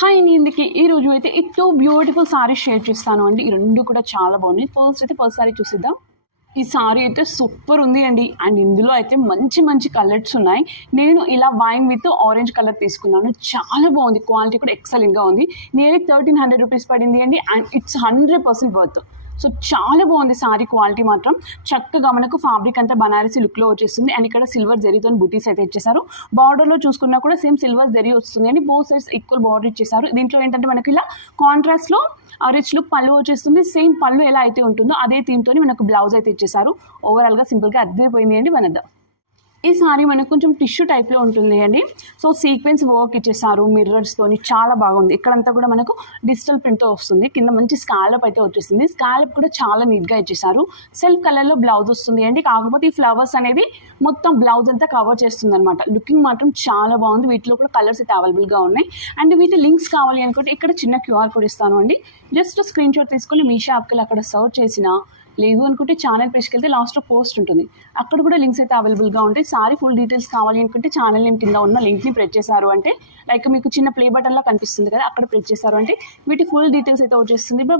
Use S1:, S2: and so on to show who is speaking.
S1: Hi అండి ఇందుకే ఈ రోజు అయితే ఈ టూ బ్యూటిఫుల్ సారీ షేర్ చేస్తాను అండి. ఈ రెండు కూడా చాలా బాగున్నాయి. ఫస్ట్ అయితే ఫస్ట్ సారీ చూసిద్దాం. ఈ సారీ అయితే సూపర్ ఉంది అండి. అండ్ ఇందులో అయితే మంచి మంచి కలర్స్ ఉన్నాయి. నేను ఇలా వైన్ విత్ ఆరెంజ్ కలర్ తీసుకున్నాను. చాలా బాగుంది. క్వాలిటీ కూడా ఎక్సలెంట్గా ఉంది. నియర్లీ థర్టీన్ హండ్రెడ్ రూపీస్ పడింది అండి. And it's hundred percent worth so చాలా బాగుంది సారీ క్వాలిటీ మాత్రం. చక్కగా మనకు ఫ్యాబ్రిక్ అంతా బనారసి లుక్లో వచ్చేస్తుంది. అండ్ ఇక్కడ సిల్వర్ జరీతో బుటీస్ అయితే ఇచ్చేసారు బార్డర్లో చూసుకున్నా కూడా సేమ్ సిల్వర్ జరీ వస్తుంది. అండి బోత్ సైడ్స్ ఈక్వల్ బార్డర్ ఇచ్చేసారు దీంట్లో ఏంటంటే మనకి ఇలా కాంట్రాస్ట్లో రిచ్ లుక్ పళ్ళు వచ్చేస్తుంది. సేమ్ పళ్ళు ఎలా అయితే ఉంటుందో అదే థీమ్తో మనకు బ్లౌజ్ అయితే ఇచ్చేసారు ఓవరాల్గా సింపుల్గా అద్దరిపోయింది అండి మనదా ఈ సారీ మనకు కొంచెం టిష్యూ టైప్లో ఉంటుంది అండి. సో సీక్వెన్స్ వర్క్ ఇచ్చేసారు మిర్రర్స్తోని చాలా బాగుంది. ఇక్కడంతా కూడా మనకు డిజిటల్ ప్రింట్తో వస్తుంది. కింద మంచి స్కాలప్ అయితే వచ్చేసింది. స్కాలప్ కూడా చాలా నీట్గా ఇచ్చేసారు. సెల్ఫ్ కలర్లో బ్లౌజ్ వస్తుంది అండి. కాకపోతే ఈ ఫ్లవర్స్ అనేది మొత్తం బ్లౌజ్ అంతా కవర్ చేస్తుంది అనమాట లుకింగ్ మాత్రం చాలా బాగుంది. వీటిలో కూడా కలర్స్ అయితే అవైలబుల్గా ఉన్నాయి. అండ్ వీటి లింక్స్ కావాలి అనుకుంటే ఇక్కడ చిన్న క్యూఆర్ కోడ్ ఇస్తాను అండి. జస్ట్ స్క్రీన్ షాట్ తీసుకొని మీ షాప్కి అక్కడ సర్చ్ చేసిన లేదు అనుకుంటే ఛానల్ పేజ్కి వెళ్తే లాస్ట్లో పోస్ట్ ఉంటుంది. అక్కడ కూడా లింక్స్ అయితే అవైలబుల్గా ఉంటాయి. సారీ ఫుల్ డీటెయిల్స్ కావాలి అనుకుంటే ఛానల్ నేమ్ కింద ఉన్న లింక్ని ప్రెస్ చేశారు అంటే లైక్ మీకు చిన్న ప్లే బటన్లా కనిపిస్తుంది కదా అక్కడ ప్రెస్ చేశారు అంటే వీటి ఫుల్ డీటెయిల్స్ అయితే వచ్చేస్తుంది. బాబా